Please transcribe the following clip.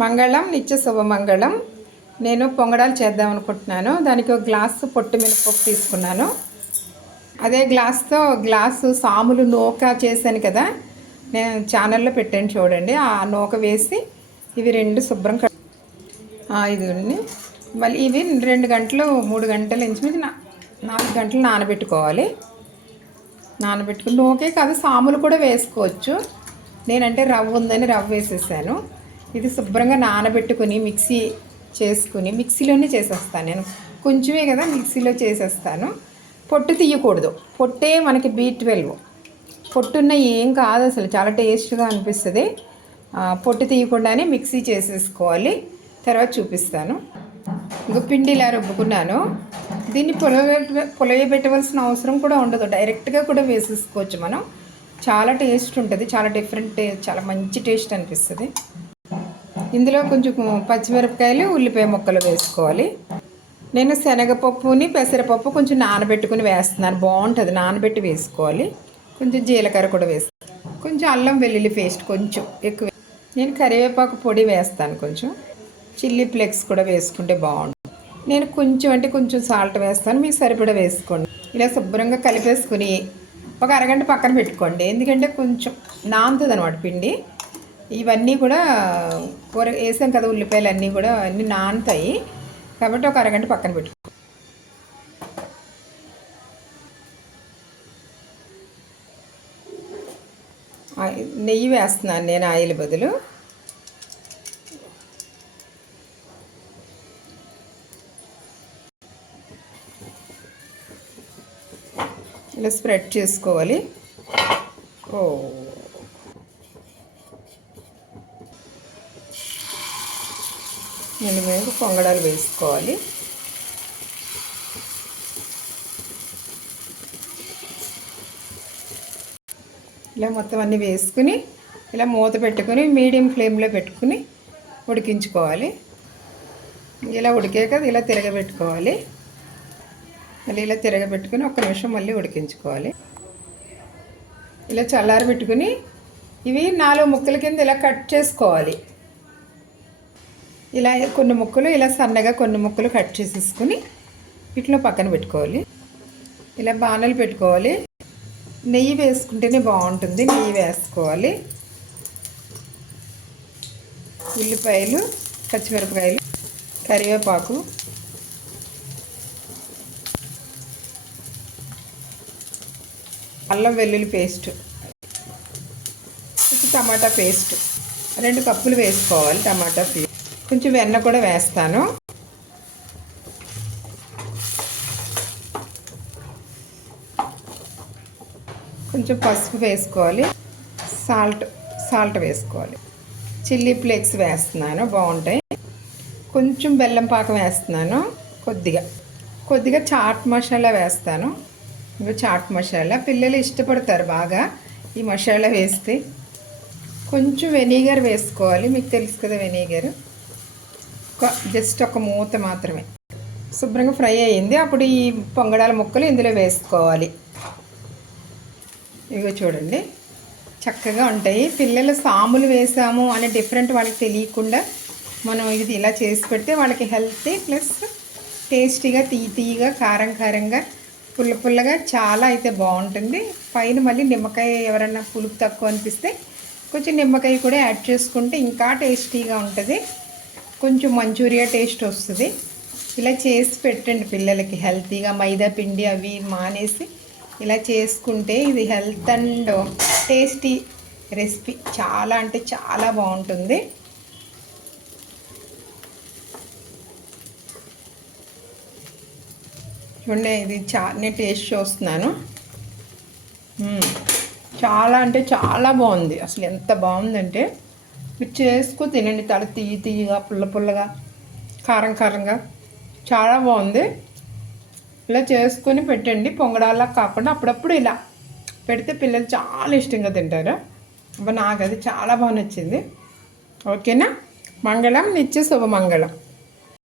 మంగళం నిత్య శుభమంగళం నేను పొంగడాలు చేద్దాం అనుకుంటున్నాను. దానికి ఒక గ్లాసు పొట్టు మినపప్పు తీసుకున్నాను. అదే గ్లాస్తో గ్లాసు సాములు నూక చేశాను కదా. నేను ఛానల్లో పెట్టాను చూడండి. ఆ నూక వేసి ఇవి రెండు శుభ్రం కట్ ఇదిగోండి మళ్ళీ ఇవి రెండు గంటలు మూడు గంటలు ఇంచుమించి నాలుగు గంటలు నానబెట్టుకోవాలి. నానబెట్టుకుని నూకే కాదు సాములు కూడా వేసుకోవచ్చు. నేనంటే రవ్వ ఉందని రవ్వ వేసేసాను. ఇది శుభ్రంగా నానబెట్టుకుని మిక్సీ చేసుకుని మిక్సీలోనే చేసేస్తాను నేను. కొంచెమే కదా మిక్సీలో చేసేస్తాను. పొట్టు తీయకూడదు. పొట్టే మనకి బీ ట్వెల్వ్ పొట్టున్న ఏం కాదు అసలు. చాలా టేస్ట్గా అనిపిస్తుంది. పొట్టు తీయకుండానే మిక్సీ చేసేసుకోవాలి. తర్వాత చూపిస్తాను. ఇంకో పిండి ఇలా రుబ్బుకున్నాను. దీన్ని పులవ పులయబెట్టవలసిన అవసరం కూడా ఉండదు. డైరెక్ట్గా కూడా వేసేసుకోవచ్చు మనం. చాలా టేస్ట్ ఉంటుంది. చాలా డిఫరెంట్ చాలా మంచి టేస్ట్ అనిపిస్తుంది. ఇందులో కొంచెం పచ్చిమిరపకాయలు ఉల్లిపాయ ముక్కలు వేసుకోవాలి. నేను శనగపప్పుని పెసరపప్పు కొంచెం నానబెట్టుకుని వేస్తున్నాను. బాగుంటుంది. నానబెట్టి వేసుకోవాలి. కొంచెం జీలకర్ర కూడా వేస్తాను కొంచెం అల్లం వెల్లుల్లి పేస్ట్ కొంచెం ఎక్కువ నేను కరివేపాకు పొడి వేస్తాను కొంచెం. చిల్లీ ఫ్లెక్స్ కూడా వేసుకుంటే బాగుంటుంది నేను కొంచెం అంటే కొంచెం సాల్ట్ వేస్తాను. మీకు సరిపడా వేసుకోండి. ఇలా శుభ్రంగా కలిపేసుకుని ఒక అరగంట పక్కన పెట్టుకోండి. ఎందుకంటే కొంచెం నానుతుంది అనమాట పిండి. ఇవన్నీ కూడా కూర వేసాం కదా ఉల్లిపాయలు అన్నీ కూడా అన్నీ నానుతాయి. కాబట్టి ఒక అరగంట పక్కన పెట్టుకో. నెయ్యి వేస్తున్నాను నేను ఆయిల్ బదులు. ఇలా స్ప్రెడ్ చేసుకోవాలి. ఓ. నేను మీద పొంగడాలు వేసుకోవాలి. ఇలా మొత్తం అన్నీ వేసుకుని ఇలా మూత పెట్టుకుని మీడియం ఫ్లేమ్లో పెట్టుకుని ఉడికించుకోవాలి. ఇలా ఉడికాక ఇలా తిరగబెట్టుకోవాలి. మళ్ళీ ఇలా తిరగబెట్టుకుని ఒక్క నిమిషం మళ్ళీ ఉడికించుకోవాలి. ఇలా చల్లారబెట్టుకుని ఇవి నాలుగు ముక్కల కింద ఇలా కట్ చేసుకోవాలి. ఇలా కొన్ని ముక్కలు ఇలా సన్నగా కొన్ని ముక్కలు కట్ చేసేసుకుని వీటిలో పక్కన పెట్టుకోవాలి. ఇలా బాణలు పెట్టుకోవాలి. నెయ్యి వేసుకుంటేనే బాగుంటుంది. నెయ్యి వేసుకోవాలి. ఉల్లిపాయలు పచ్చిమిరపకాయలు కరివేపాకు. అల్లం వెల్లుల్లి పేస్ట్. టమాటా పేస్ట్. రెండు కప్పులు వేసుకోవాలి టమాటా పేస్ట్ కొంచెం వెన్న కూడా వేస్తాను. కొంచెం పసుపు వేసుకోవాలి. సాల్ట్ సాల్ట్ వేసుకోవాలి. చిల్లీ ఫ్లేక్స్ వేస్తున్నాను బాగుంటాయి. కొంచెం బెల్లం పాకం వేస్తున్నాను కొద్దిగా. కొద్దిగా చాట్ మసాలా వేస్తాను. ఇంకా చాట్ మసాలా. పిల్లలు ఇష్టపడతారు బాగా ఈ మసాలా వేస్తే. కొంచెం వెనిగర్ వేసుకోవాలి. మీకు తెలుసు కదా వెనిగర్. ఒక జస్ట్ ఒక మూత మాత్రమే. శుభ్రంగా ఫ్రై అయ్యింది. అప్పుడు ఈ పొంగడాల ముక్కలు ఇందులో వేసుకోవాలి. ఇగో చూడండి. చక్కగా ఉంటాయి. పిల్లలు సాములు వేసాము అనే డిఫరెంట్ వాళ్ళకి తెలియకుండా మనం ఇది ఇలా చేసి పెడితే వాళ్ళకి హెల్తీ ప్లస్ టేస్టీగా తీ తీయగా కారం కారంగా పుల్ల పుల్లగా చాలా అయితే బాగుంటుంది. పైన మళ్ళీ నిమ్మకాయ ఎవరన్నా పులుపు తక్కువ అనిపిస్తే కొంచెం నిమ్మకాయ కూడా యాడ్ చేసుకుంటే ఇంకా టేస్టీగా ఉంటుంది. కొంచెం మంచూరియా టేస్ట్ వస్తుంది. ఇలా చేసి పెట్టండి పిల్లలకి హెల్తీగా మైదా పిండి అవి మానేసి ఇలా చేసుకుంటే ఇది హెల్త్ అండ్ టేస్టీ రెసిపీ చాలా అంటే చాలా బాగుంటుంది. చూడండి ఇది చా నేను టేస్ట్ చూస్తున్నాను చాలా అంటే చాలా బాగుంది. అసలు ఎంత బాగుందంటే మీరు చేసుకుని తినండి. తల తీయ తీయగా పుల్ల పుల్లగా కారం కారంగా. చాలా బాగుంది. ఇలా చేసుకొని పెట్టండి. పొంగడాలా కాకుండా అప్పుడప్పుడు ఇలా పెడితే పిల్లలు చాలా ఇష్టంగా తింటారు. నాకు అది చాలా బాగా నచ్చింది. ఓకేనా? మంగళం నిత్య శుభమంగళం